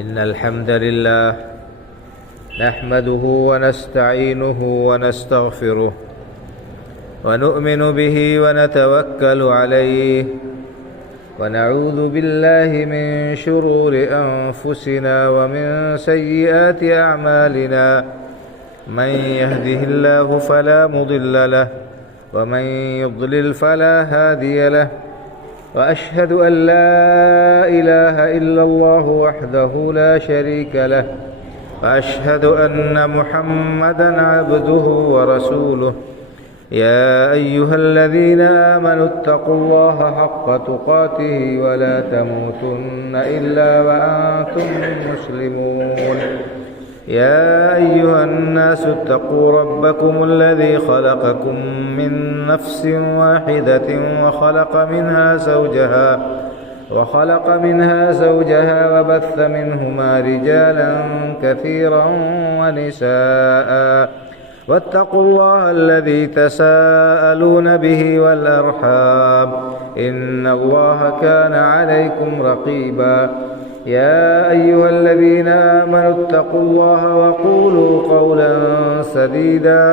إن الحمد لله نحمده ونستعينه ونستغفره ونؤمن به ونتوكل عليه ونعوذ بالله من شرور أنفسنا ومن سيئات أعمالنا من يهده الله فلا مضل له ومن يضلل فلا هادي له وأشهد أن لا إله إلا الله وحده لا شريك له وأشهد أن محمدًا عبده ورسوله يا أيها الذين آمنوا اتقوا الله حق تقاته ولا تموتن إلا وأنتم مسلمون يا أيها الناس اتقوا ربكم الذي خلقكم من نفس واحدة وخلق منها زوجها وبث منهما رجالا كثيرا ونساء واتقوا الله الذي تساءلون به والأرحام إن الله كان عليكم رقيبا يا أيها الذين آمنوا اتقوا الله وقولوا قولا سديدا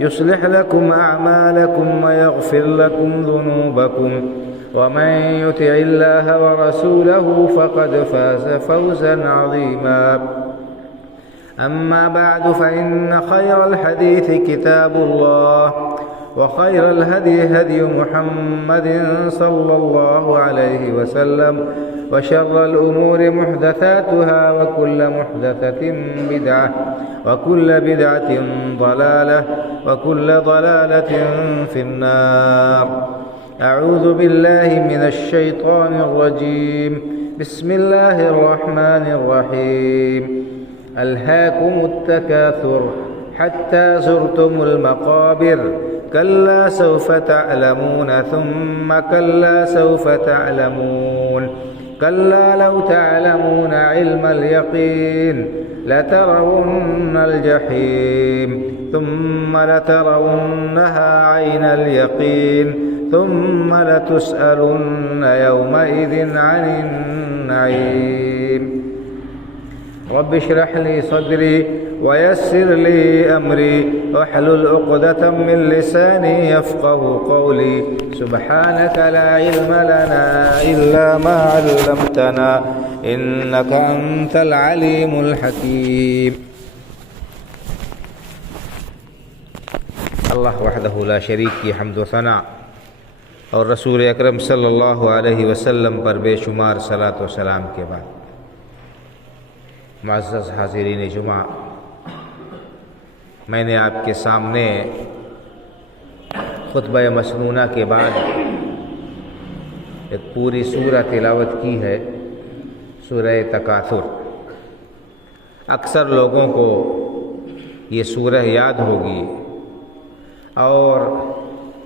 يصلح لكم أعمالكم ويغفر لكم ذنوبكم ومن يطع الله ورسوله فقد فاز فوزا عظيما أما بعد فإن خير الحديث كتاب الله وخير الهدي هدي محمد صلى الله عليه وسلم وشر الأمور محدثاتها وكل محدثة بدعة وكل بدعة ضلالة وكل ضلالة في النار. أعوذ بالله من الشيطان الرجيم. بسم الله الرحمن الرحيم. ألهاكم التكاثر حتى زرتم المقابر كلا سوف تعلمون ثم كلا سوف تعلمون كلا لو تعلمون علم اليقين لترون الجحيم ثم لترونها عين اليقين ثم لتسألن يومئذ عن النعيم. رب اشرح لي صدري ويسر لي أمري واحلل عقدة من لساني يفقه قولي. سبحانك لا علم لنا إلا ما علمتنا إنك أنت العليم الحكيم. اللہ وحدہ لا شریک کی حمد و ثنا اور رسول اکرم صلی اللہ علیہ وسلم پر بے شمار صلاۃ و سلام کے بعد، معزز حاضرین جمعہ، میں نے آپ کے سامنے خطبہ مسنونہ کے بعد ایک پوری سورہ تلاوت کی ہے، سورہ تکاثر۔ اکثر لوگوں کو یہ سورہ یاد ہوگی اور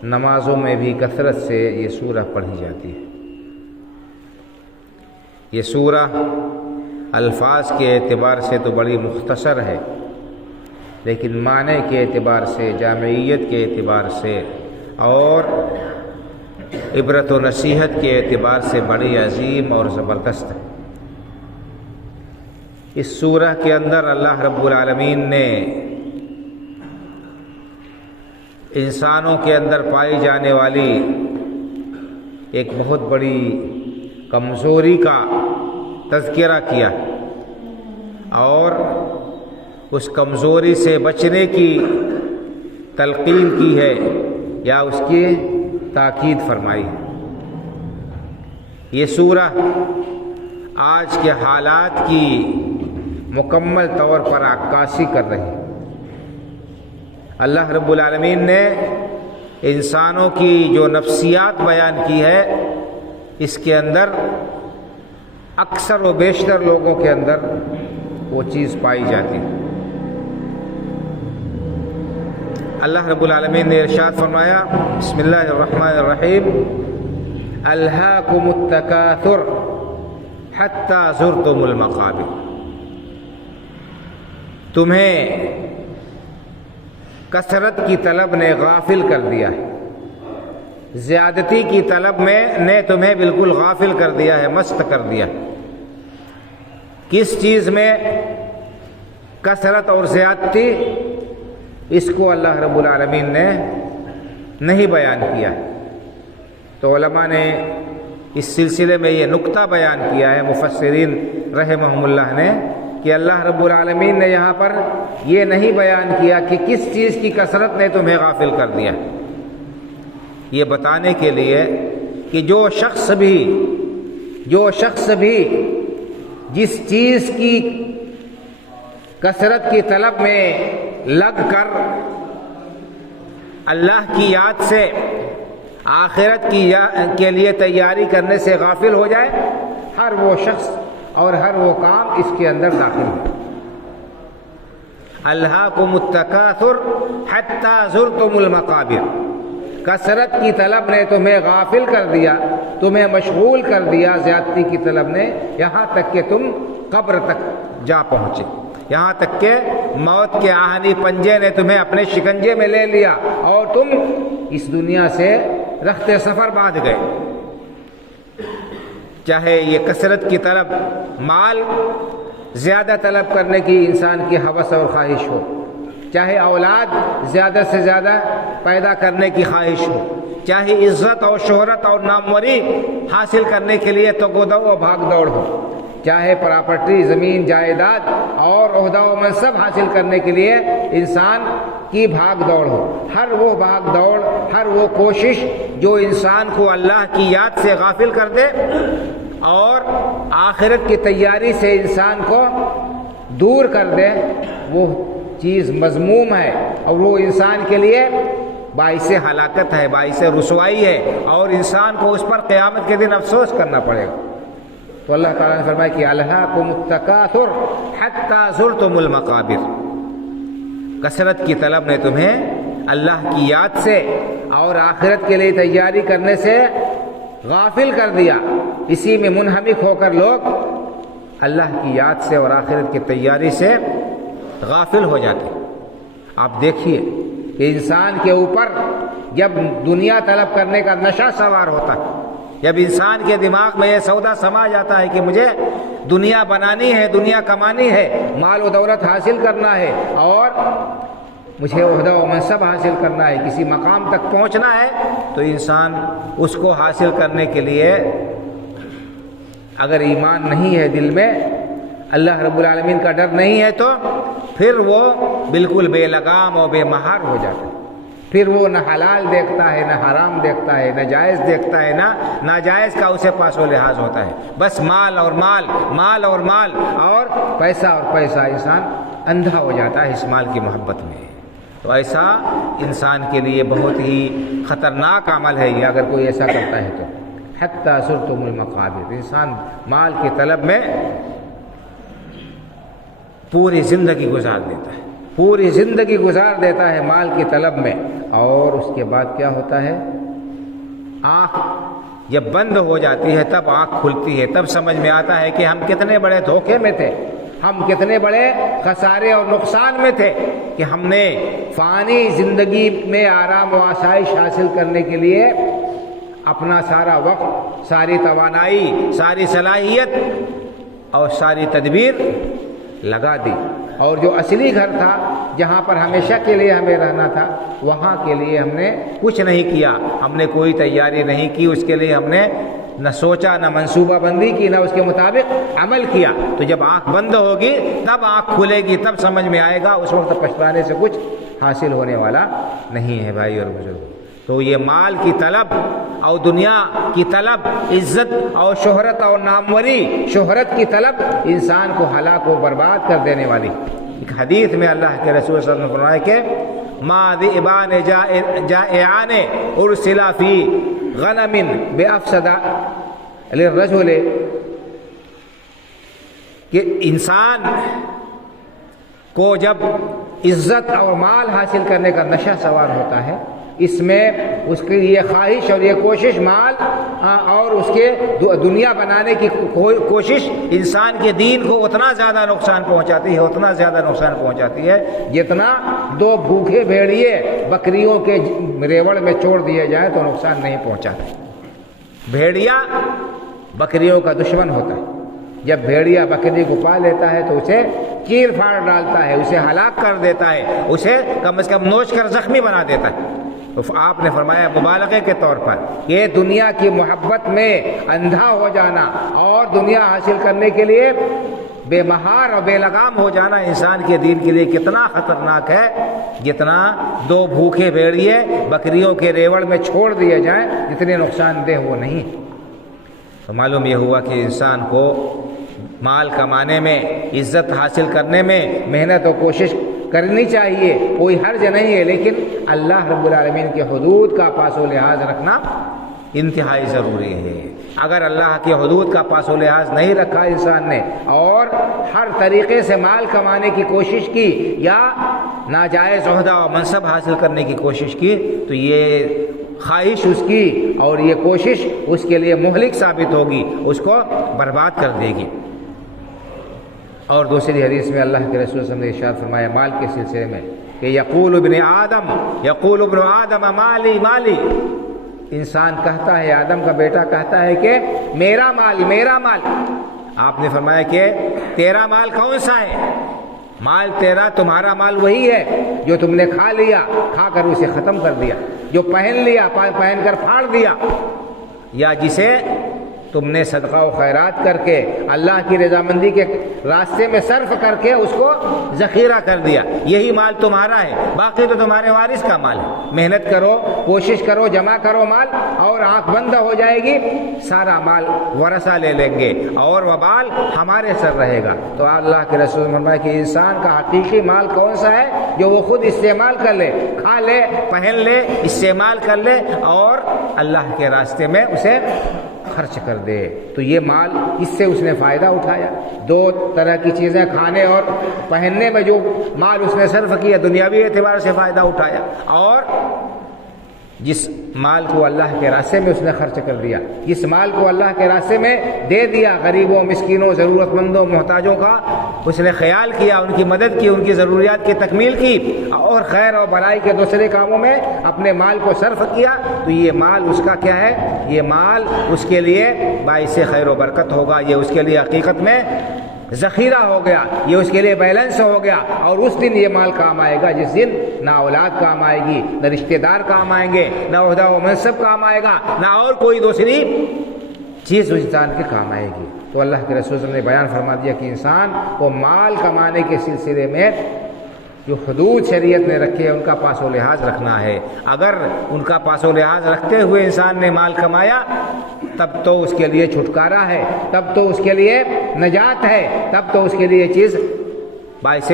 نمازوں میں بھی کثرت سے یہ سورہ پڑھی جاتی ہے۔ یہ سورہ الفاظ کے اعتبار سے تو بڑی مختصر ہے، لیکن معنی کے اعتبار سے، جامعیت کے اعتبار سے اور عبرت و نصیحت کے اعتبار سے بڑی عظیم اور زبردست ہے۔ اس سورہ کے اندر اللہ رب العالمین نے انسانوں کے اندر پائی جانے والی ایک بہت بڑی کمزوری کا تذکرہ کیا اور اس کمزوری سے بچنے کی تلقین کی ہے یا اس کی تاکید فرمائی۔ یہ سورہ آج کے حالات کی مکمل طور پر عکاسی کر رہی ہے۔ اللہ رب العالمین نے انسانوں کی جو نفسیات بیان کی ہے، اس کے اندر اکثر و بیشتر لوگوں کے اندر وہ چیز پائی جاتی ہے۔ اللہ رب العالمین نے ارشاد فرمایا، بسم اللہ الرحمن الرحیم، الہاکم التکاثر حتی زرتم المقابر۔ تمہیں کثرت کی طلب نے غافل کر دیا ہے، زیادتی کی طلب میں نے تمہیں بالکل غافل کر دیا ہے، مست کر دیا ہے۔ کس چیز میں کثرت اور زیادتی، اس کو اللہ رب العالمین نے نہیں بیان کیا۔ تو علماء نے اس سلسلے میں یہ نقطہ بیان کیا ہے، مفسرین رحمہم اللہ نے، کہ اللہ رب العالمین نے یہاں پر یہ نہیں بیان کیا کہ کس چیز کی کثرت نے تمہیں غافل کر دیا، یہ بتانے کے لیے کہ جو شخص بھی جس چیز کی کثرت کی طلب میں لگ کر اللہ کی یاد سے آخرت کے لیے تیاری کرنے سے غافل ہو جائے، ہر وہ شخص اور ہر وہ کام اس کے اندر داخل ہے۔ الہاکم التکاثر حتی زرتم المقابر، کثرت کی طلب نے تمہیں غافل کر دیا، تمہیں مشغول کر دیا، زیادتی کی طلب نے، یہاں تک کہ تم قبر تک جا پہنچے، یہاں تک کہ موت کے آہنی پنجے نے تمہیں اپنے شکنجے میں لے لیا اور تم اس دنیا سے رخت سفر باندھ گئے۔ چاہے یہ کثرت کی طلب، مال زیادہ طلب کرنے کی انسان کی ہوس اور خواہش ہو، چاہے اولاد زیادہ سے زیادہ پیدا کرنے کی خواہش ہو، چاہے عزت اور شہرت اور ناموری حاصل کرنے کے لیے توقع و بھاگ دوڑ ہو، چاہے پراپرٹی، زمین جائیداد اور عہدہ و منصب حاصل کرنے کے لیے انسان کی بھاگ دوڑ ہو، ہر وہ بھاگ دوڑ، ہر وہ کوشش جو انسان کو اللہ کی یاد سے غافل کر دے اور آخرت کی تیاری سے انسان کو دور کر دے، وہ چیز مذموم ہے اور وہ انسان کے لیے باعث ہلاکت ہے، باعث رسوائی ہے، اور انسان کو اس پر قیامت کے دن افسوس کرنا پڑے گا۔ تو اللہ تعالیٰ نے فرمایا کہ الہاکم التکاثر حتی زرتم المقابر، کثرت کی طلب نے تمہیں اللہ کی یاد سے اور آخرت کے لیے تیاری کرنے سے غافل کر دیا، اسی میں منہمک ہو کر لوگ اللہ کی یاد سے اور آخرت کی تیاری سے غافل ہو جاتے۔ آپ دیکھیے کہ انسان کے اوپر جب دنیا طلب کرنے کا نشہ سوار ہوتا ہے، جب انسان کے دماغ میں یہ سودا سما جاتا ہے کہ مجھے دنیا بنانی ہے، دنیا کمانی ہے، مال و دولت حاصل کرنا ہے، اور مجھے عہدہ و منصب حاصل کرنا ہے، کسی مقام تک پہنچنا ہے، تو انسان اس کو حاصل کرنے کے لیے اگر ایمان نہیں ہے دل میں، اللہ رب العالمین کا ڈر نہیں ہے، تو پھر وہ بالکل بے لگام اور بے مہار ہو جاتا ہے۔ پھر وہ نہ حلال دیکھتا ہے، نہ حرام دیکھتا ہے، نہ جائز دیکھتا ہے، نہ ناجائز کا اسے پاس و لحاظ ہوتا ہے، بس مال اور مال، مال اور مال، اور پیسہ اور پیسہ، انسان اندھا ہو جاتا ہے اس مال کی محبت میں۔ تو ایسا انسان کے لیے بہت ہی خطرناک عمل ہے یہ، اگر کوئی ایسا کرتا ہے تو حتی زرتم المقابر، انسان مال کی طلب میں پوری زندگی گزار دیتا ہے، پوری زندگی گزار دیتا ہے مال کی طلب میں، اور اس کے بعد کیا ہوتا ہے؟ آنکھ جب بند ہو جاتی ہے تب آنکھ کھلتی ہے، تب سمجھ میں آتا ہے کہ ہم کتنے بڑے دھوکے میں تھے، ہم کتنے بڑے خسارے اور نقصان میں تھے کہ ہم نے فانی زندگی میں آرام و آسائش حاصل کرنے کے لیے اپنا سارا وقت، ساری توانائی، ساری صلاحیت اور ساری تدبیر لگا دی، اور جو اصلی گھر تھا جہاں پر ہمیشہ کے لیے ہمیں رہنا تھا، وہاں کے لیے ہم نے کچھ نہیں کیا، ہم نے کوئی تیاری نہیں کی، اس کے لیے ہم نے نہ سوچا، نہ منصوبہ بندی کی، نہ اس کے مطابق عمل کیا۔ تو جب آنکھ بند ہوگی تب آنکھ کھلے گی، تب سمجھ میں آئے گا، اس وقت پچھتانے سے کچھ حاصل ہونے والا نہیں ہے بھائی اور بزرگ۔ تو یہ مال کی طلب اور دنیا کی طلب، عزت اور شہرت اور ناموری، شہرت کی طلب انسان کو ہلاک و برباد کر دینے والی۔ ایک حدیث میں اللہ کے رسول صلی اللہ علیہ وسلم نے فرمایا کہ ما ذئبان جائعان ارسلا فی غنم بافسد للرجل، کہ انسان کو جب عزت اور مال حاصل کرنے کا نشہ سوار ہوتا ہے، اس میں اس کی یہ خواہش اور یہ کوشش، مال اور اس کے دنیا بنانے کی کوشش انسان کے دین کو اتنا زیادہ نقصان پہنچاتی ہے، اتنا زیادہ نقصان پہنچاتی ہے جتنا دو بھوکے بھیڑیے بکریوں کے ریوڑ میں چھوڑ دیے جائیں تو نقصان نہیں پہنچاتے۔ بھیڑیا بکریوں کا دشمن ہوتا ہے، جب بھیڑیا بکری کو پا لیتا ہے تو اسے چیر پھاڑ ڈالتا ہے، اسے ہلاک کر دیتا ہے، اسے کم از کم نوچ کر زخمی بنا دیتا ہے۔ تو آپ نے فرمایا مبالغے کے طور پر کہ دنیا کی محبت میں اندھا ہو جانا اور دنیا حاصل کرنے کے لیے بے مہار اور بے لگام ہو جانا انسان کے دین کے لیے کتنا خطرناک ہے، جتنا دو بھوکے بھیڑیے بکریوں کے ریوڑ میں چھوڑ دیے جائیں جتنے نقصان دہ وہ نہیں۔ تو معلوم یہ ہوا کہ انسان کو مال کمانے میں، عزت حاصل کرنے میں محنت و کوشش کرنی چاہیے، کوئی حرج نہیں ہے، لیکن اللہ رب العالمین کے حدود کا پاس و لحاظ رکھنا انتہائی ضروری ہے۔ اگر اللہ کی حدود کا پاس و لحاظ نہیں رکھا انسان نے اور ہر طریقے سے مال کمانے کی کوشش کی یا ناجائز عہدہ و منصب حاصل کرنے کی کوشش کی تو یہ خواہش اس کی اور یہ کوشش اس کے لیے مہلک ثابت ہوگی، اس کو برباد کر دے گی۔ اور دوسری حدیث میں اللہ کے رسول صلی اللہ علیہ وسلم نے ارشاد فرمایا مال کے سلسلے میں کہ یقول ابن آدم مالی مالی، انسان کہتا ہے، آدم کا بیٹا کہتا ہے کہ میرا مال میرا مال۔ آپ نے فرمایا کہ تیرا مال کون سا ہے؟ مال تیرا، تمہارا مال وہی ہے جو تم نے کھا لیا، کھا کر اسے ختم کر دیا، جو پہن لیا، پہن کر پھاڑ دیا، یا جسے تم نے صدقہ و خیرات کر کے اللہ کی رضامندی کے راستے میں صرف کر کے اس کو ذخیرہ کر دیا، یہی مال تمہارا ہے، باقی تو تمہارے وارث کا مال ہے۔ محنت کرو، کوشش کرو، جمع کرو مال، اور آنکھ بند ہو جائے گی، سارا مال ورثہ لے لیں گے اور وبال ہمارے سر رہے گا۔ تو اللہ کے رسول نے فرمایا کہ انسان کا حقیقی مال کون سا ہے؟ جو وہ خود استعمال کر لے، کھا لے، پہن لے، استعمال کر لے اور اللہ کے راستے میں اسے خرچ کر دے۔ تو یہ مال، اس سے اس نے فائدہ اٹھایا۔ دو طرح کی چیزیں کھانے اور پہننے میں جو مال اس نے صرف کیا، دنیاوی اعتبار سے فائدہ اٹھایا، اور جس مال کو اللہ کے راستے میں اس نے خرچ کر دیا، جس مال کو اللہ کے راستے میں دے دیا، غریبوں، مسکینوں، ضرورت مندوں، محتاجوں کا اس نے خیال کیا، ان کی مدد کی، ان کی ضروریات کی تکمیل کی اور خیر اور بھلائی کے دوسرے کاموں میں اپنے مال کو صرف کیا، تو یہ مال اس کا کیا ہے؟ یہ مال اس کے لیے باعث خیر و برکت ہوگا، یہ اس کے لیے حقیقت میں ذخیرہ ہو گیا، یہ اس کے لیے بیلنس ہو گیا، اور اس دن یہ مال کام آئے گا جس دن نہ اولاد کام آئے گی، نہ رشتہ دار کام آئیں گے، نہ عہدہ و منصب کام آئے گا، نہ اور کوئی دوسری چیز اس انسان کے کام آئے گی۔ تو اللہ کے رسول صلی اللہ علیہ وسلم نے بیان فرما دیا کہ انسان کو مال کمانے کے سلسلے میں جو حدود شریعت نے رکھے ہیں ان کا پاس و لحاظ رکھنا ہے۔ اگر ان کا پاس و لحاظ رکھتے ہوئے انسان نے مال کمایا تب تو اس کے لیے چھٹکارا ہے، تب تو اس کے لیے نجات ہے، تب تو اس کے لیے چیز باعث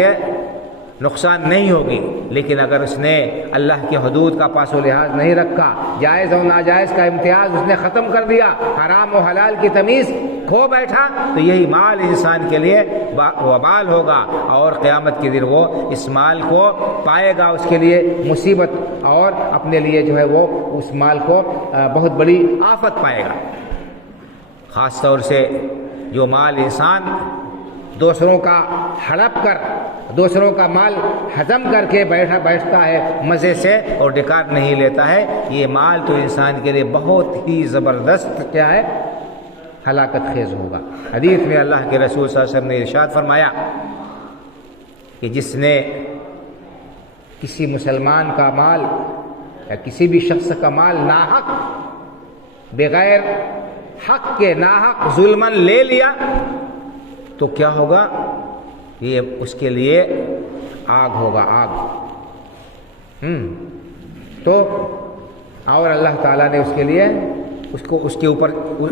نقصان نہیں ہوگی۔ لیکن اگر اس نے اللہ کی حدود کا پاس و لحاظ نہیں رکھا، جائز اور ناجائز کا امتیاز اس نے ختم کر دیا، حرام و حلال کی تمیز کھو بیٹھا، تو یہی مال انسان کے لیے وبال ہوگا، اور قیامت کے دن وہ اس مال کو پائے گا، اس کے لیے مصیبت، اور اپنے لیے جو ہے وہ اس مال کو بہت بڑی آفت پائے گا۔ خاص طور سے جو مال انسان دوسروں کا ہڑپ کر، دوسروں کا مال ہضم کر کے بیٹھتا ہے مزے سے اور ڈکار نہیں لیتا ہے، یہ مال تو انسان کے لیے بہت ہی زبردست کیا ہے؟ ہلاکت خیز ہوگا۔ حدیث میں اللہ کے رسول صلی اللہ علیہ وسلم نے ارشاد فرمایا کہ جس نے کسی مسلمان کا مال یا کسی بھی شخص کا مال ناحق، بغیر حق کے، ناحق ظلماً لے لیا تو کیا ہوگا؟ یہ اس کے لیے آگ ہوگا، آگ۔ تو اور اللہ تعالیٰ نے اس کے لیے اس کے اوپر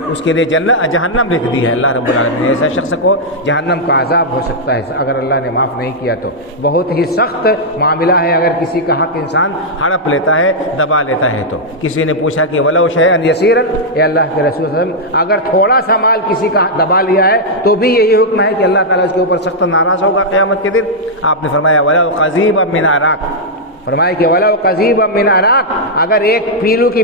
اس کے لیے جہنم لکھ دی ہے اللہ رب العالمین نے۔ ایسا شخص کو جہنم کا عذاب ہو سکتا ہے اگر اللہ نے معاف نہیں کیا تو۔ بہت ہی سخت معاملہ ہے اگر کسی کا حق انسان ہڑپ لیتا ہے، دبا لیتا ہے تو۔ کسی نے پوچھا کہ وَلَوْ شَيْئًا يَسِيرًا، اے اللہ کے رسول صلی اللہ علیہ وسلم اگر تھوڑا سا مال کسی کا دبا لیا ہے تو بھی یہی حکم ہے کہ اللہ تعالیٰ اس کے اوپر سخت ناراض ہوگا قیامت کے دن۔ آپ نے فرمایا وَلَوْ قَضِيبًا مِّنْ عَرَاقٍ، فرمایا کہ وَلَوْ قَضِيبًا مِّنْ عَرَاقٍ، اگر ایک پیلو کی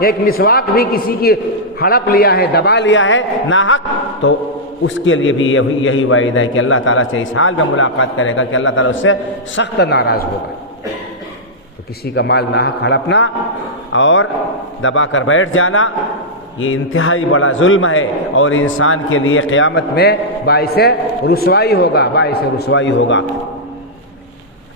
ایک مسواک بھی کسی کی ہڑپ لیا ہے، دبا لیا ہے ناحق، تو اس کے لیے بھی یہی وعید ہے کہ اللہ تعالیٰ سے اس حال میں ملاقات کرے گا کہ اللہ تعالیٰ اس سے سخت ناراض ہوگا۔ تو کسی کا مال ناحق ہڑپنا اور دبا کر بیٹھ جانا یہ انتہائی بڑا ظلم ہے اور انسان کے لیے قیامت میں باعث رسوائی ہوگا، باعث رسوائی ہوگا۔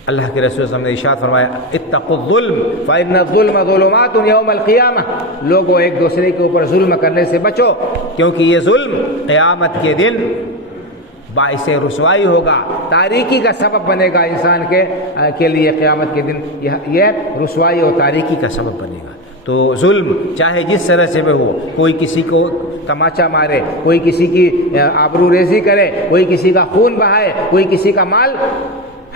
اللہ کے رسول صلی اللہ علیہ وسلم نے ارشاد فرمایا اتقوا الظلم فإن الظلم ظلمات یوم القیامہ، لوگوں ایک دوسرے کے اوپر ظلم کرنے سے بچو کیونکہ یہ ظلم قیامت کے دن باعث رسوائی ہوگا، تاریکی کا سبب بنے گا انسان کے لیے قیامت کے دن، یہ رسوائی اور تاریکی کا سبب بنے گا۔ تو ظلم چاہے جس طرح سے بھی ہو، کوئی کسی کو تماچا مارے، کوئی کسی کی آبرو ریزی کرے، کوئی کسی کا خون بہائے، کوئی کسی کا مال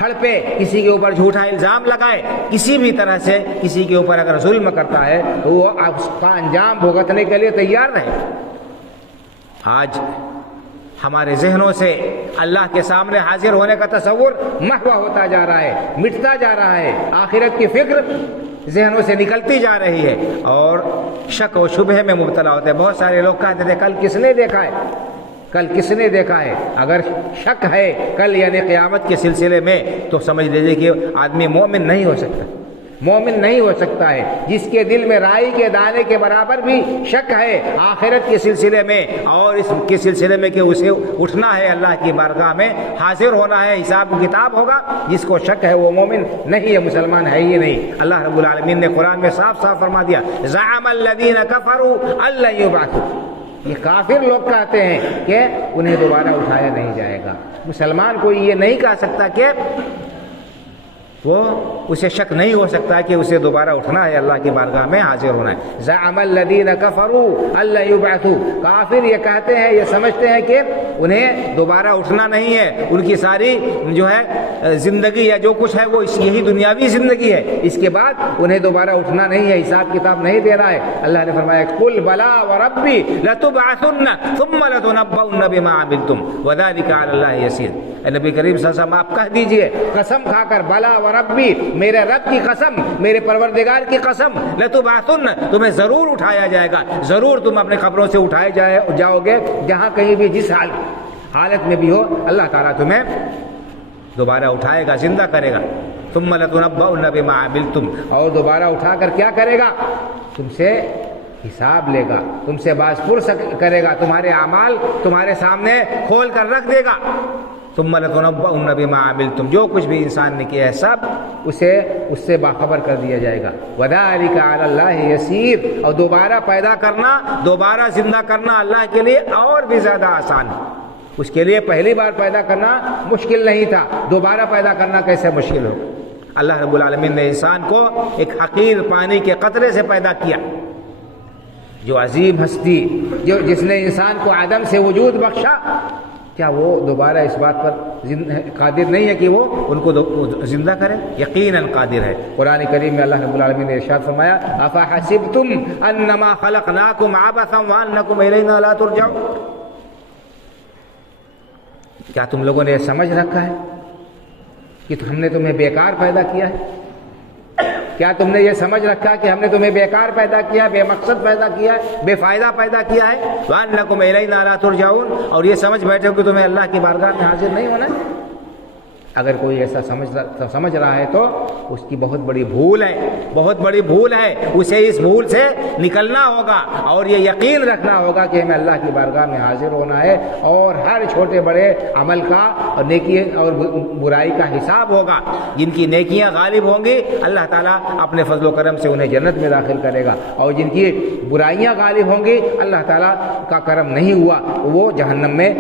ہڑپے، کسی کے اوپر جھوٹا الزام لگائے، کسی بھی طرح سے کسی کے اوپر اگر ظلم کرتا ہے تو وہ اس کا انجام بھگتنے کے لیے تیار رہے۔ آج ہمارے ذہنوں سے اللہ کے سامنے حاضر ہونے کا تصور محو ہوتا جا رہا ہے، مٹتا جا رہا ہے، آخرت کی فکر ذہنوں سے نکلتی جا رہی ہے اور شک و شبہ میں مبتلا ہوتے ہیں۔ بہت سارے لوگ کہتے تھے کل کس نے دیکھا ہے، کل کس نے دیکھا ہے؟ اگر شک ہے کل یعنی قیامت کے سلسلے میں تو سمجھ لیجیے کہ آدمی مومن نہیں ہو سکتا، مومن نہیں ہو سکتا ہے۔ جس کے دل میں رائی کے دانے کے برابر بھی شک ہے آخرت کے سلسلے میں اور اس کے سلسلے میں کہ اسے اٹھنا ہے، اللہ کی بارگاہ میں حاضر ہونا ہے، حساب و کتاب ہوگا، جس کو شک ہے وہ مومن نہیں ہے، مسلمان ہے ہی نہیں۔ اللہ رب العالمین نے قرآن میں صاف صاف فرما دیا زعم الذین کفروا ان لن یبعثوا، یہ کافر لوگ کہتے ہیں کہ انہیں دوبارہ اٹھایا نہیں جائے گا۔ مسلمان کوئی یہ نہیں کہہ سکتا کہ وہ اسے شک نہیں ہو سکتا کہ اسے دوبارہ اٹھنا ہے، اللہ کی بارگاہ میں حاضر ہونا ہے۔ زعم الذین کفروا ان لن یبعثوا، کافر یہ کہتے ہیں، یہ سمجھتے ہیں کہ انہیں دوبارہ اٹھنا نہیں ہے، ان کی ساری جو ہے زندگی یا جو کچھ ہے وہ یہی دنیاوی زندگی ہے، اس کے بعد انہیں دوبارہ اٹھنا نہیں ہے، حساب کتاب نہیں دینا ہے۔ اللہ نے فرمایا قل بلا وربی لتبعثن ثم لتنبؤن بما عملتم وذلك علی اللہ یسیر۔ اے نبی کریم صلی اللہ علیہ وسلم آپ کہہ دیجئے قسم کھا کر، بلا ربی، میرے رب کی قسم، میرے پروردگار کی قسم، لتبعثن، تمہیں ضرور اٹھایا جائے گا، ضرور تم اپنے قبروں سے اٹھائے جاؤ گے، جہاں کہیں بھی جس حالت میں بھی ہو اللہ تعالیٰ تمہیں دوبارہ اٹھائے گا، زندہ کرے گا۔ ثم لتنبؤن بما عملتم، اور دوبارہ اٹھا کر کیا کرے گا؟ تم سے حساب لے گا، تم سے باز پرس کرے گا، تمہارے اعمال تمہارے سامنے کھول کر رکھ دے گا۔ ثم لتنبؤن بما عملتم، جو کچھ بھی انسان نے کیا ہے سب اس سے باخبر کر دیا جائے گا۔ وذلک علی اللہ یسیر، اور دوبارہ پیدا کرنا، دوبارہ زندہ کرنا اللہ کے لیے اور بھی زیادہ آسان ہے۔ اس کے لیے پہلی بار پیدا کرنا مشکل نہیں تھا، دوبارہ پیدا کرنا کیسے مشکل ہو؟ اللہ رب العالمین نے انسان کو ایک حقیر پانی کے قطرے سے پیدا کیا، جو عظیم ہستی جس نے انسان کو عدم سے وجود بخشا، کیا وہ دوبارہ اس بات پر قادر نہیں ہے کہ وہ ان کو زندہ کرے؟ یقیناً قادر ہے۔ قرآن کریم میں اللہ رب العالمین نے ارشاد فرمایا افحسبتم انما خلقناکم عبثا وانکم الینا لا ترجعون، کیا تم لوگوں نے یہ سمجھ رکھا ہے کہ ہم نے تمہیں بیکار پیدا کیا ہے؟ کیا تم نے یہ سمجھ رکھا کہ ہم نے تمہیں بیکار پیدا کیا ہے، بے مقصد پیدا کیا ہے، بے فائدہ پیدا کیا ہے؟ وَأَنَّكُمْ إِلَيْنَا لَا تُرْجَعُونَ، اور یہ سمجھ بیٹھے ہو کہ تمہیں اللہ کی بارگاہ میں حاضر نہیں ہونا ہے؟ اگر کوئی ایسا سمجھ رہا ہے تو اس کی بہت بڑی بھول ہے، بہت بڑی بھول ہے، اسے اس بھول سے نکلنا ہوگا اور یہ یقین رکھنا ہوگا کہ ہمیں اللہ کی بارگاہ میں حاضر ہونا ہے اور ہر چھوٹے بڑے عمل کا اور نیکی اور برائی کا حساب ہوگا۔ جن کی نیکیاں غالب ہوں گی اللہ تعالیٰ اپنے فضل و کرم سے انہیں جنت میں داخل کرے گا، اور جن کی برائیاں غالب ہوں گی اللہ تعالیٰ کا کرم نہیں ہوا وہ جہنم میں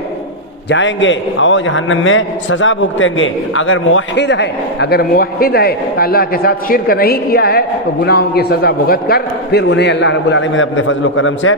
جائیں گے اور جہنم میں سزا بھگتیں گے۔ اگر موحد ہے تو اللہ کے ساتھ شرک نہیں کیا ہے تو گناہوں کی سزا بھگت کر پھر انہیں اللہ رب العالمین اپنے فضل و کرم سے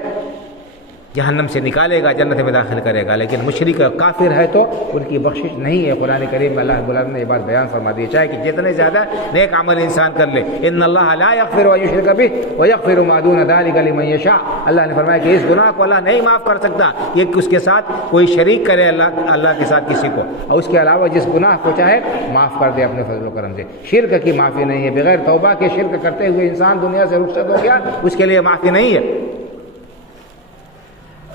جہنم سے نکالے گا، جنت میں داخل کرے گا۔ لیکن مشرک کافر ہے تو ان کی بخشش نہیں ہے۔ قرآن کریم میں اللہ رب العالمین نے یہ بات بیان فرما دی، چاہے کہ جتنے زیادہ نیک عمل انسان کر لے، ان اللہ لا یغفر ان یشرک بہ ویغفر ما دون ذلک لمن یشاء، اللہ نے فرمایا کہ اس گناہ کو اللہ نہیں معاف کر سکتا کہ اس کے ساتھ کوئی شریک کرے اللہ کے ساتھ کسی کو، اور اس کے علاوہ جس گناہ کو چاہے معاف کر دے اپنے فضل و کرم سے۔ شرک کی معافی نہیں ہے، بغیر توبہ کے شرک کرتے ہوئے انسان دنیا سے رخصت ہو گیا، اس کے لیے معافی نہیں ہے۔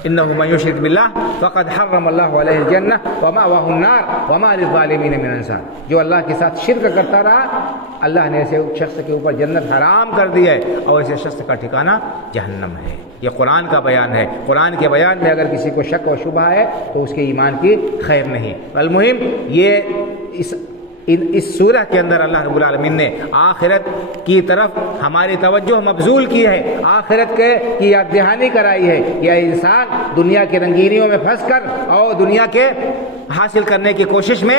انه من یشرک باللہ فقد حرم اللہ علیہ الجنہ ومأواہ النار وما للظالمین من انصار. جو اللہ کے ساتھ شرک کرتا رہا اللہ نے ایسے شخص کے اوپر جنت حرام کر دی ہے اور ایسے شخص کا ٹھکانہ جہنم ہے. یہ قرآن کا بیان ہے. قرآن کے بیان میں اگر کسی کو شک و شبہ ہے تو اس کے ایمان کی خیر نہیں. المہم یہ اس سورہ کے اندر اللہ رب العالمین نے آخرت کی طرف ہماری توجہ مبذول کی ہے، آخرت کی یاد دہانی کرائی ہے. یہ انسان دنیا کے رنگینیوں میں پھنس کر اور دنیا کے حاصل کرنے کی کوشش میں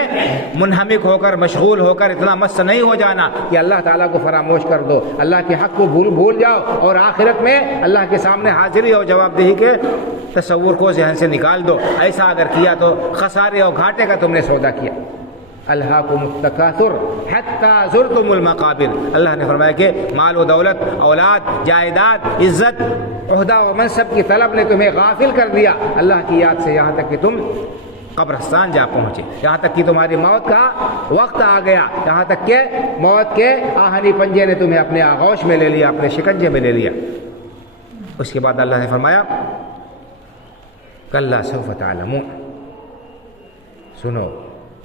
منہمک ہو کر مشغول ہو کر اتنا مست نہیں ہو جانا کہ اللہ تعالیٰ کو فراموش کر دو، اللہ کے حق کو بھول جاؤ اور آخرت میں اللہ کے سامنے حاضری اور جواب دہی کے تصور کو ذہن سے نکال دو. ایسا اگر کیا تو خسارے اور گھاٹے کا تم نے سودا کیا. الہاکم التکاثر حتی زرتم المقابر. اللہ نے فرمایا کہ مال و دولت، اولاد، جائیداد، عزت، عہدہ و منصب کی طلب نے تمہیں غافل کر دیا اللہ کی یاد سے، یہاں تک کہ تم قبرستان جا پہنچے، یہاں تک کہ تمہاری موت کا وقت آ گیا، یہاں تک کہ موت کے آہنی پنجے نے تمہیں اپنے آغوش میں لے لیا، اپنے شکنجے میں لے لیا. اس کے بعد اللہ نے فرمایا کلا سوف تعلمون، سنو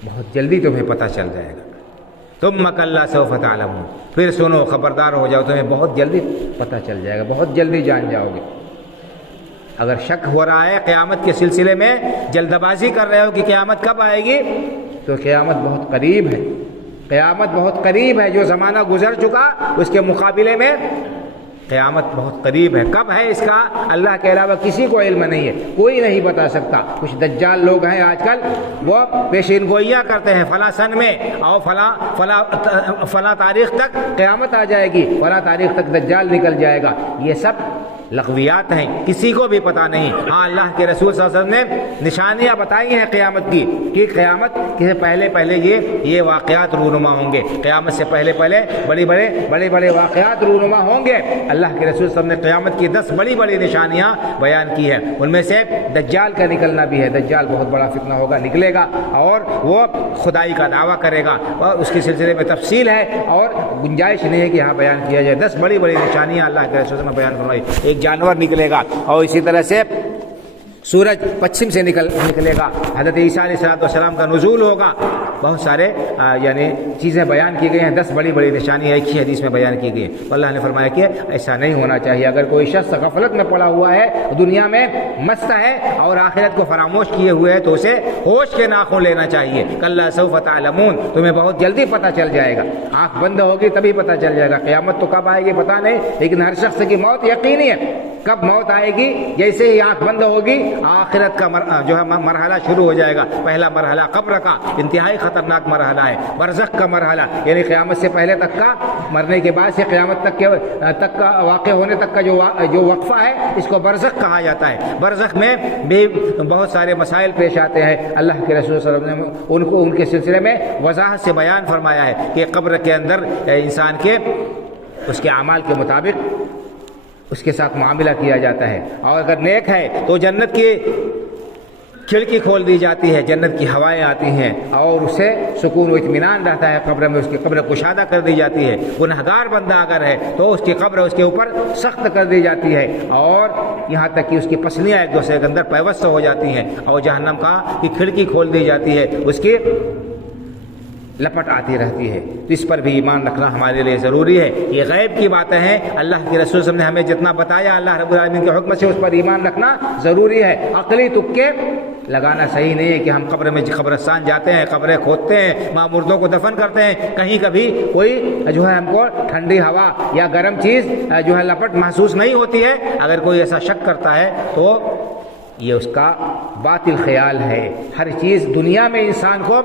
بہت جلدی تمہیں پتہ چل جائے گا. ثم کلا سوف تعلمون، پھر سنو خبردار ہو جاؤ تمہیں بہت جلدی پتہ چل جائے گا، بہت جلدی جان جاؤ گے. اگر شک ہو رہا ہے قیامت کے سلسلے میں، جلد بازی کر رہے ہو کہ قیامت کب آئے گی، تو قیامت بہت قریب ہے. قیامت بہت قریب ہے. جو زمانہ گزر چکا اس کے مقابلے میں قیامت بہت قریب ہے. کب ہے اس کا اللہ کے علاوہ کسی کو علم نہیں ہے، کوئی نہیں بتا سکتا. کچھ دجال لوگ ہیں آج کل وہ پیشین گوئیاں کرتے ہیں فلاں سن میں اور فلاں تاریخ تک قیامت آ جائے گی، فلاں تاریخ تک دجال نکل جائے گا. یہ سب لغویات ہیں، کسی کو بھی پتہ نہیں. ہاں اللہ کے رسول صلی اللہ علیہ وسلم نے نشانیاں بتائی ہیں قیامت کی کہ قیامت سے پہلے یہ واقعات رونما ہوں گے. قیامت سے پہلے بڑے واقعات رونما ہوں گے. اللہ کے رسول صلی اللہ علیہ وسلم نے قیامت کی 10 بڑی نشانیاں بیان کی ہیں. ان میں سے دجال کا نکلنا بھی ہے. دجال بہت بڑا فتنہ ہوگا، نکلے گا اور وہ خدائی کا دعویٰ کرے گا اور اس کے سلسلے میں تفصیل ہے اور گنجائش نہیں ہے کہ یہاں بیان کیا جائے. 10 بڑی نشانیاں اللہ کے رسول نے بیان فرمائی. ایک جانور نکلے گا اور اسی طرح سے سورج پچھم سے نکلے گا. حضرت عیسیٰ علیہ السلام کا نزول ہوگا. بہت سارے یعنی چیزیں بیان کی گئی ہیں. 10 بڑی نشانی ایک ہی حدیث میں بیان کی گئی ہے. اللہ نے فرمایا کہ ایسا نہیں ہونا چاہیے. اگر کوئی شخص غفلت میں پڑا ہوا ہے، دنیا میں مست ہے اور آخرت کو فراموش کیے ہوئے ہے، تو اسے ہوش کے ناخن لینا چاہیے. کلا سوف تعلمون، تمہیں بہت جلدی پتہ چل جائے گا. آنکھ بند ہوگی تبھی پتہ چل جائے گا. قیامت تو کب آئے گی پتہ نہیں، لیکن ہر شخص کی موت یقینی ہے. کب موت آئے گی؟ جیسے ہی آنکھ بند ہوگی آخرت کا جو ہے مرحلہ شروع ہو جائے گا. پہلا مرحلہ قبر کا انتہائی خطرناک مرحلہ ہے. برزخ کا مرحلہ یعنی قیامت سے پہلے تک کا، مرنے کے بعد سے قیامت تک کا واقع ہونے تک کا جو وقفہ ہے اس کو برزخ کہا جاتا ہے. برزخ میں بھی بہت سارے مسائل پیش آتے ہیں. اللہ کے رسول صلی اللہ علیہ وسلم نے ان کے سلسلے میں وضاحت سے بیان فرمایا ہے کہ قبر کے اندر انسان کے اس کے اعمال کے مطابق اس کے ساتھ معاملہ کیا جاتا ہے. اور اگر نیک ہے تو جنت کی کھڑکی کھول دی جاتی ہے، جنت کی ہوائیں آتی ہیں اور اسے سکون و اطمینان رہتا ہے. قبر میں اس کی قبر کشادہ کر دی جاتی ہے. گنہگار بندہ اگر ہے تو اس کی قبر اس کے اوپر سخت کر دی جاتی ہے اور یہاں تک کہ اس کی پسلیاں ایک دوسرے کے اندر پیوست ہو جاتی ہیں اور جہنم کی کھڑکی کھول دی جاتی ہے، اس کی لپٹ آتی رہتی ہے. تو اس پر بھی ایمان رکھنا ہمارے لیے ضروری ہے. یہ غیب کی باتیں ہیں. اللہ کے رسول صلی اللہ علیہ وسلم نے ہمیں جتنا بتایا اللہ رب العالمین کے حکم سے اس پر ایمان رکھنا ضروری ہے. عقلی تکے لگانا صحیح نہیں ہے کہ ہم قبرستان جاتے ہیں، قبریں کھودتے ہیں، وہاں مردوں کو دفن کرتے ہیں، کہیں کبھی کوئی جو ہے ہم کو ٹھنڈی ہوا یا گرم چیز جو ہے لپٹ محسوس نہیں ہوتی ہے. اگر کوئی ایسا شک کرتا ہے تو یہ اس کا باطل خیال ہے. ہر چیز دنیا میں انسان کو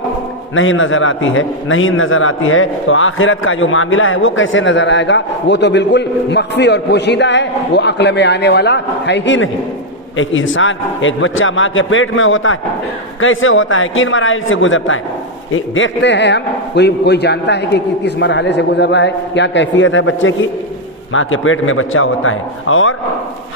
نہیں نظر آتی ہے تو آخرت کا جو معاملہ ہے وہ کیسے نظر آئے گا؟ وہ تو بالکل مخفی اور پوشیدہ ہے، وہ عقل میں آنے والا ہے ہی نہیں. ایک انسان، ایک بچہ ماں کے پیٹ میں ہوتا ہے، کیسے ہوتا ہے، کن مراحل سے گزرتا ہے دیکھتے ہیں ہم. کوئی جانتا ہے کہ کس مرحلے سے گزر رہا ہے، کیا کیفیت ہے بچے کی؟ ماں کے پیٹ میں بچہ ہوتا ہے اور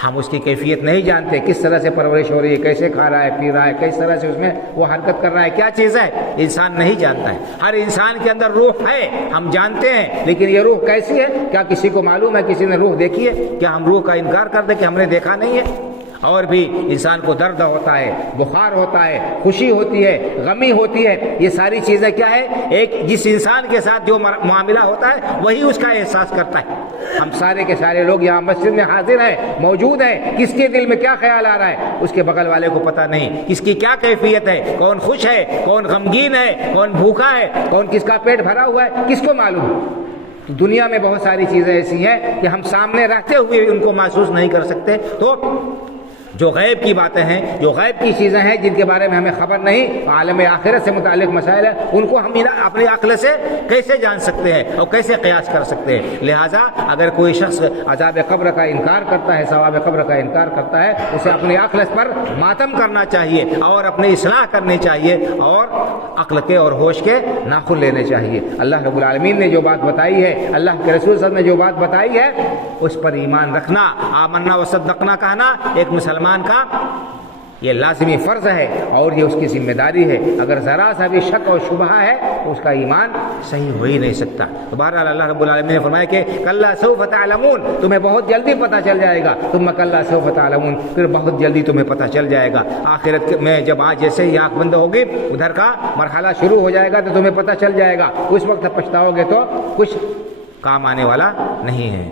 ہم اس کی کیفیت نہیں جانتے، کس طرح سے پرورش ہو رہی ہے، کیسے کھا رہا ہے، پی رہا ہے، کس طرح سے اس میں وہ حرکت کر رہا ہے، کیا چیز ہے، انسان نہیں جانتا ہے. ہر انسان کے اندر روح ہے، ہم جانتے ہیں، لیکن یہ روح کیسی ہے کیا کسی کو معلوم ہے؟ کسی نے روح دیکھی ہے کیا؟ ہم روح کا انکار کر دیں کہ ہم نے دیکھا نہیں ہے. اور بھی انسان کو درد ہوتا ہے، بخار ہوتا ہے، خوشی ہوتی ہے، غمی ہوتی ہے، یہ ساری چیزیں کیا ہے، ایک جس انسان کے ساتھ جو معاملہ ہوتا ہے وہی اس کا احساس کرتا ہے۔ ہم سارے کے سارے لوگ یہاں مسجد میں حاضر ہیں، موجود ہیں، کس کے دل میں کیا خیال آ رہا ہے اس کے بغل والے کو پتہ نہیں، کس کی کیا کیفیت ہے، کون خوش ہے، کون غمگین ہے، کون بھوکا ہے، کون کس کا پیٹ بھرا ہوا ہے، کس کو معلوم ہے؟ دنیا میں بہت ساری چیزیں ایسی ہیں کہ ہم سامنے رہتے ہوئے ان کو محسوس نہیں کر سکتے۔ تو جو غیب کی باتیں ہیں، جو غیب کی چیزیں ہیں جن کے بارے میں ہمیں خبر نہیں، عالم آخرت سے متعلق مسائل ہیں، ان کو ہم اپنی عقل سے کیسے جان سکتے ہیں اور کیسے قیاس کر سکتے ہیں؟ لہٰذا اگر کوئی شخص عذاب قبر کا انکار کرتا ہے، ثواب قبر کا انکار کرتا ہے، اسے اپنی عقل پر ماتم کرنا چاہیے اور اپنی اصلاح کرنی چاہیے اور عقل کے اور ہوش کے ناخن لینے چاہیے۔ اللہ رب العالمین نے جو بات بتائی ہے، اللہ کے رسول صلی اللہ علیہ وسلم نے جو بات بتائی ہے، اس پر ایمان رکھنا، آمنا وصدقنا کہنا ایک مسلمان کا یہ لازمی فرض ہے اور یہ اس کی ذمہ داری ہے۔ اگر ذرا سا بھی شک اور شبہ ہے تو اس کا ایمان صحیح ہو ہی نہیں سکتا۔ تو بہرحال اللہ رب العالمین نے فرمایا کہ کلا سوف تعلمون، تمہیں بہت جلدی پتہ چل جائے گا، ثم کلا سوف تعلمون، پھر بہت جلدی تمہیں پتہ چل جائے گا۔ آخرت میں جب آج جیسے ہی آنکھ بند ہوگی ادھر کا مرحلہ شروع ہو جائے گا تو تمہیں پتہ چل جائے گا، اس وقت پچھتاؤ گے تو کچھ کام آنے والا نہیں ہے۔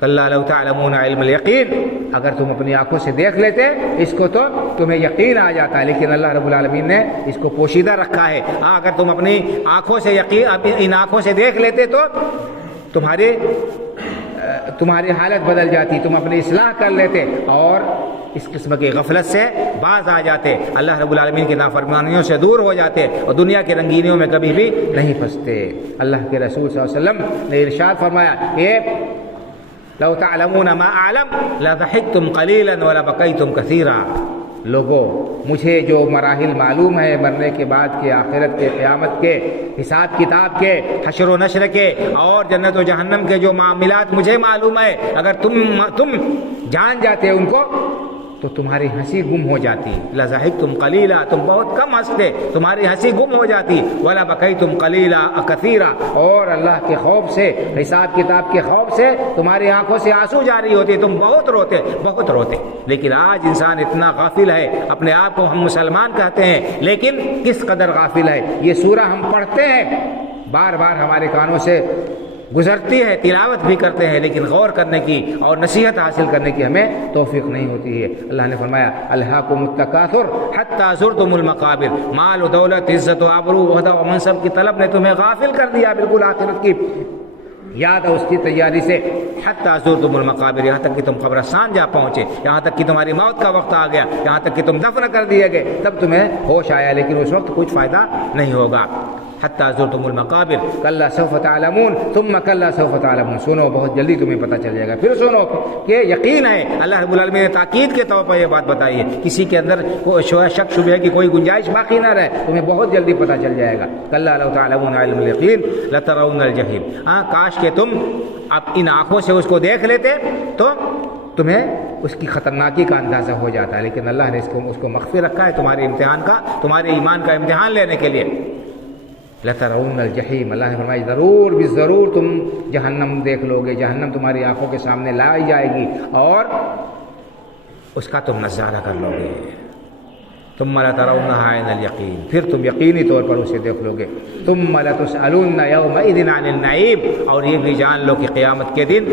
کلا لو تعلمون علم الیقین، اگر تم اپنی آنکھوں سے دیکھ لیتے اس کو تو تمہیں یقین آ جاتا ہے، لیکن اللہ رب العالمین نے اس کو پوشیدہ رکھا ہے۔ اگر تم اپنی آنکھوں سے ان آنکھوں سے دیکھ لیتے تو تمہاری حالت بدل جاتی، تم اپنی اصلاح کر لیتے اور اس قسم کی غفلت سے باز آ جاتے، اللہ رب العالمین کی نافرمانیوں سے دور ہو جاتے اور دنیا کے رنگینیوں میں کبھی بھی نہیں پھنستے۔ اللہ کے رسول صلی اللہ علیہ وسلم نے ارشاد فرمایا کہ لو تعلمون ما اعلم لضحكتم قليلا ولبكيتم كثيرا، لوگوں مجھے جو مراحل معلوم ہے مرنے کے بعد کے، آخرت کے، قیامت کے، حساب کتاب کے، حشر و نشر کے اور جنت و جہنم کے جو معاملات مجھے معلوم ہے، اگر تم جان جاتے ان کو تو تمہاری ہنسی گم ہو جاتی۔ لضحكتم قليلا، تم بہت کم ہنستے، تمہاری ہنسی گم ہو جاتی۔ ولبكيتم قليلا كثيرا، اور اللہ کے خوف سے، حساب کتاب کے خوف سے تمہاری آنکھوں سے آنسو جاری ہوتے، تم بہت روتے، بہت روتے۔ لیکن آج انسان اتنا غافل ہے، اپنے آپ کو ہم مسلمان کہتے ہیں لیکن کس قدر غافل ہے۔ یہ سورہ ہم پڑھتے ہیں، بار بار ہمارے کانوں سے گزرتی ہے، تلاوت بھی کرتے ہیں، لیکن غور کرنے کی اور نصیحت حاصل کرنے کی ہمیں توفیق نہیں ہوتی ہے۔ اللہ نے فرمایا الہاکم التکاثر حتی زرتم المقابر، مال و دولت، عزت و آبرو، عہدہ و منصب کی طلب نے تمہیں غافل کر دیا بالکل آخرت کی یاد ہے، اس کی تیاری سے۔ حتی زرتم المقابر، یہاں تک کہ تم قبرستان جا پہنچے، یہاں تک کہ تمہاری موت کا وقت آ گیا، یہاں تک کہ تم دفن کر دیے گئے، تب تمہیں ہوش آیا، لیکن اس وقت کچھ فائدہ نہیں ہوگا۔ حتی زرتم المقابر کلا سوف تعلمون ثم کلا سوف تعلمون، سنو بہت جلدی تمہیں پتہ چل جائے گا۔ پھر سنو کہ یقین ہے، اللہ رب العالمین نے تاکید کے طور پر یہ بات بتائی ہے، کسی کے اندر شک شبہ کی کوئی گنجائش باقی نہ رہے، تمہیں بہت جلدی پتہ چل جائے گا۔ کلا لو تعلمون علم الیقین لترون الجحیم، کاش کہ تم اب ان آنکھوں سے اس کو دیکھ لیتے تو تمہیں اس کی خطرناکی کا اندازہ ہو جاتا ہے، لیکن اللہ نے اس کو مخفی رکھا ہے تمہارے امتحان کا، تمہارے ایمان کا امتحان لینے کے لیے۔ لترون الجحیم، اللہ نے فرمایا ضرور بھی ضرور تم جہنم دیکھ لو گے، جہنم تمہاری آنکھوں کے سامنے لائی جائے گی اور اس کا تم نظارہ کر لو گے۔ ثم لترونها عین الیقین، پھر تم یقینی طور پر اسے دیکھ لو گے۔ ثم لتسألن یومئذ عن النعیم، اور یہ بھی جان لو کہ قیامت کے دن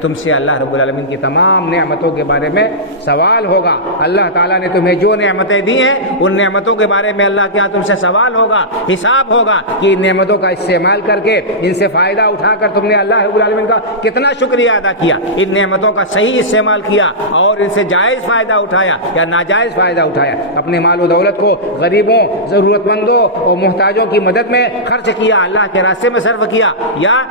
تم سے اللہ رب العالمین کی تمام نعمتوں کے بارے میں سوال ہوگا۔ اللہ تعالیٰ نے تمہیں جو نعمتیں دی ہیں ان نعمتوں کے بارے میں اللہ کے ہاں تم سے سوال ہوگا، حساب ہوگا کہ ان نعمتوں کا استعمال کر کے، ان سے فائدہ اٹھا کر تم نے اللہ رب العالمین کا کتنا شکریہ ادا کیا، ان نعمتوں کا صحیح استعمال کیا اور ان سے جائز فائدہ اٹھایا یا ناجائز فائدہ اٹھایا، اپنے مال و دولت کو غریبوں، ضرورت مندوں اور محتاجوں کی مدد میں خرچ کیا، اللہ کے راستے میں صرف کیا، یا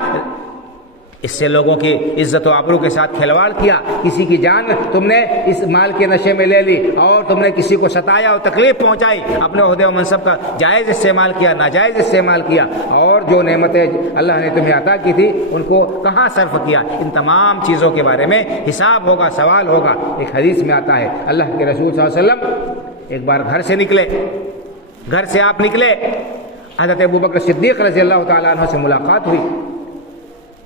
اس سے لوگوں کی عزت و آبرو کے ساتھ کھلواڑ کیا، کسی کی جان تم نے اس مال کے نشے میں لے لی اور تم نے کسی کو ستایا اور تکلیف پہنچائی، اپنے عہدے و منصب کا جائز استعمال کیا، ناجائز استعمال کیا، اور جو نعمتیں اللہ نے تمہیں عطا کی تھی ان کو کہاں صرف کیا، ان تمام چیزوں کے بارے میں حساب ہوگا، سوال ہوگا۔ ایک حدیث میں آتا ہے اللہ کے رسول صلی اللہ علیہ وسلم ایک بار گھر سے نکلے، گھر سے آپ نکلے، حضرت ابوبکر صدیق رضی اللہ تعالیٰ عنہ سے ملاقات ہوئی،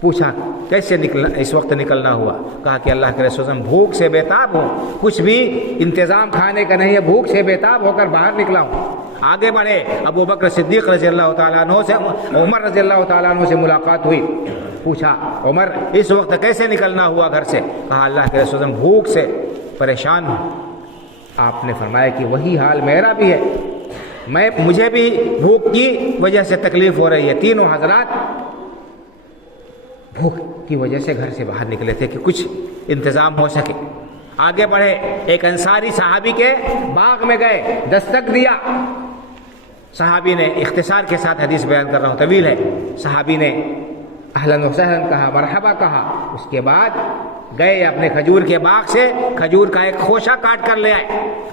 پوچھا کیسے اس وقت نکلنا ہوا؟ کہا کہ اللہ کے رسول صلی اللہ علیہ وسلم بھوک سے بیتاب ہوں، کچھ بھی انتظام کھانے کا نہیں ہے، بھوک سے بیتاب ہو کر باہر نکلا ہوں۔ آگے بڑھے، ابو بکر صدیق رضی اللہ تعالیٰ عنہ سے، عمر رضی اللہ تعالیٰ عنہ سے ملاقات ہوئی، پوچھا عمر اس وقت کیسے نکلنا ہوا گھر سے؟ کہا اللہ کے رسول صلی اللہ علیہ وسلم بھوک سے پریشان ہوں۔ آپ نے فرمایا کہ وہی حال میرا بھی ہے، مجھے بھی بھوک کی وجہ سے تکلیف ہو رہی ہے۔ تینوں حضرات بھوک کی وجہ سے گھر سے باہر نکلے تھے کہ کچھ انتظام ہو سکے۔ آگے بڑھے، ایک انصاری صحابی کے باغ میں گئے، دستک دیا۔ صحابی نے، اختصار کے ساتھ حدیث بیان کر رہا ہوں، طویل ہے، صحابی نے اہلاً و سہلاً کہا، مرحبا کہا۔ اس کے بعد گئے اپنے کھجور کے باغ سے کھجور کا ایک خوشہ کاٹ کر لے آئے،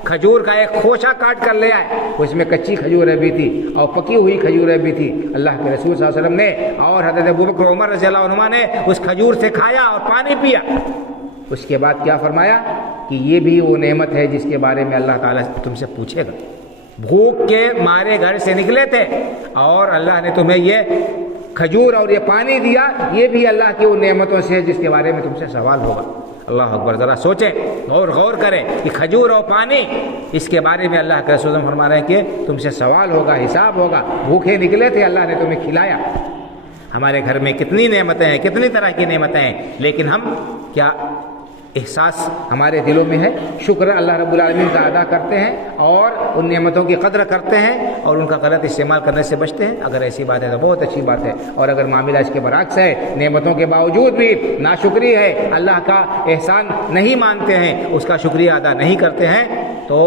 کھجور کا ایک خوشہ کاٹ کر لے آئے۔ اس میں کچی کھجوریں بھی تھی اور پکی ہوئی کھجوریں بھی تھی۔ اللہ کے رسول صلی اللہ علیہ وسلم نے اور حضرت ابوبکر عمر رضی اللہ عنہما نے اس کھجور سے کھایا اور پانی پیا۔ اس کے بعد کیا فرمایا کہ یہ بھی وہ نعمت ہے جس کے بارے میں اللہ تعالیٰ تم سے پوچھے گا۔ بھوک کے مارے گھر سے نکلے تھے اور اللہ نے تمہیں یہ کھجور اور یہ پانی دیا، یہ بھی اللہ کی ان نعمتوں سے ہے جس کے بارے میں تم سے سوال ہوگا۔ اللہ اکبر، ذرا سوچیں اور غور کریں کہ کھجور اور پانی، اس کے بارے میں اللہ کے رسول فرما رہے ہیں کہ تم سے سوال ہوگا، حساب ہوگا۔ بھوکے نکلے تھے، اللہ نے تمہیں کھلایا۔ ہمارے گھر میں کتنی نعمتیں ہیں، کتنی طرح کی نعمتیں ہیں، لیکن ہم کیا احساس ہمارے دلوں میں ہے؟ شکر اللہ رب العالمین کا ادا کرتے ہیں اور ان نعمتوں کی قدر کرتے ہیں اور ان کا غلط استعمال کرنے سے بچتے ہیں؟ اگر ایسی بات ہے تو بہت اچھی بات ہے، اور اگر معاملہ اس کے برعکس ہے، نعمتوں کے باوجود بھی ناشکری ہے، اللہ کا احسان نہیں مانتے ہیں، اس کا شکریہ ادا نہیں کرتے ہیں، تو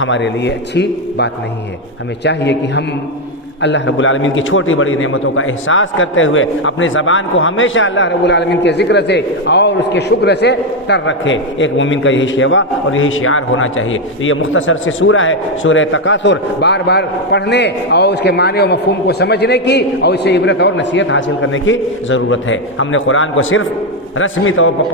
ہمارے لیے اچھی بات نہیں ہے۔ ہمیں چاہیے کہ ہم اللہ رب العالمین کی چھوٹی بڑی نعمتوں کا احساس کرتے ہوئے اپنی زبان کو ہمیشہ اللہ رب العالمین کے ذکر سے اور اس کے شکر سے تر رکھے۔ ایک مومن کا یہی شیوا اور یہی شعار ہونا چاہیے۔ یہ مختصر سی سورہ ہے، سورہ تکاثر، بار بار پڑھنے اور اس کے معنی و مفہوم کو سمجھنے کی اور اس سے عبرت اور نصیحت حاصل کرنے کی ضرورت ہے۔ ہم نے قرآن کو صرف رسمی طور پر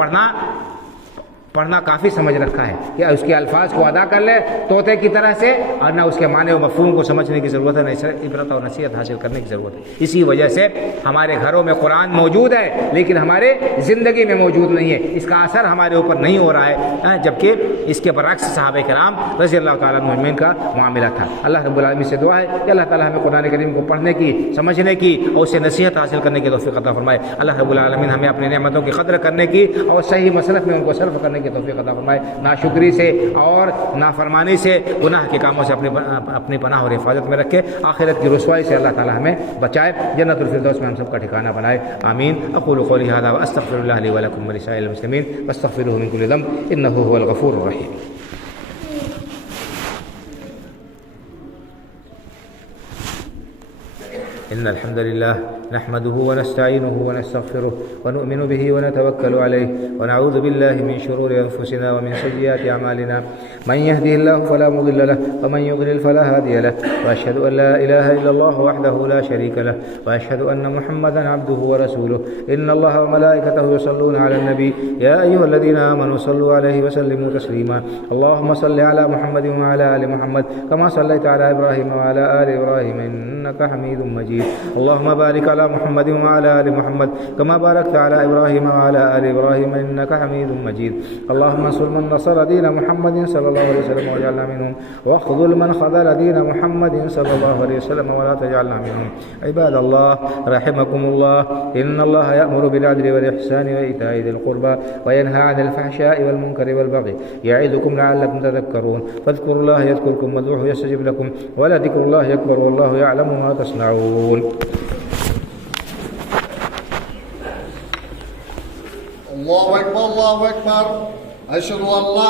پڑھنا کافی سمجھ رکھا ہے کہ اس کے الفاظ کو ادا کر لے طوطے کی طرح سے، اور نہ اس کے معنی و مفہوم کو سمجھنے کی ضرورت ہے، نہ عبرت اور نصیحت حاصل کرنے کی ضرورت ہے۔ اسی وجہ سے ہمارے گھروں میں قرآن موجود ہے لیکن ہمارے زندگی میں موجود نہیں ہے، اس کا اثر ہمارے اوپر نہیں ہو رہا ہے، جبکہ اس کے برعکس صحابہ کرام رضی اللہ تعالیٰ عنہم کا معاملہ تھا۔ اللہ رب العالمین سے دعا ہے کہ اللہ تعالیٰ ہمیں قرآن کریم کو پڑھنے کی، سمجھنے کی اور اس سے نصیحت حاصل کرنے کی توفیق عطا فرمائے۔ اللہ رب العالمین ہمیں اپنی نعمتوں کی قدر کرنے کی اور صحیح مصرف میں ان کو صرف کرنے کی توفیق عطا فرمائے۔ ناشکری سے اور نافرمانی سے، گناہ کے کاموں سے اپنی پناہ اور حفاظت میں رکھے۔ آخرت کی رسوائی سے اللہ تعالی ہمیں بچائے، جنت الفردوس میں ہم سب کا ٹھکانہ بنائے، آمین۔ اقول قولی ھذا واستغفر اللہ لی ولکم ولسائر المسلمین واستغفروہ من کل ذنب انہ ھو الغفور الرحیم۔ إن الحمد لله نحمده ونستعينه ونستغفره ونؤمن به ونتوكل عليه ونعوذ بالله من شرور أنفسنا ومن سيئات أعمالنا من يهده الله فلا مضل له ومن يضلل فلا هادي له وأشهد أن لا إله إلا الله وحده لا شريك له وأشهد أن محمدا عبده ورسوله إن الله وملائكته يصلون على النبي يا أيها الذين آمنوا صلوا عليه وسلموا تسليما اللهم صل على محمد وعلى آل محمد كما صليت على إبراهيم وعلى آل إبراهيم إنك حميد مجيد اللهم بارك على محمد وعلى آل محمد كما باركت على إبراهيم وعلى آل إبراهيم إنك حميد مجيد اللهم انصر من نصر دين محمد صلى الله عليه وسلم واجعلنا منهم واخذل من خذل دين محمد صلى الله عليه وسلم ولا تجعلنا منهم عباد الله رحمكم الله إن الله يأمر بالعدل والإحسان وإيتاء ذي القربى وينهى عن الفحشاء والمنكر والبغي يعظكم لعلكم تذكرون فاذكروا الله يذكركم وادعوه يستجب لكم ولذكر الله أكبر والله يعلم ما تصنعون الله أكبر الله أكبر أشهد أن لا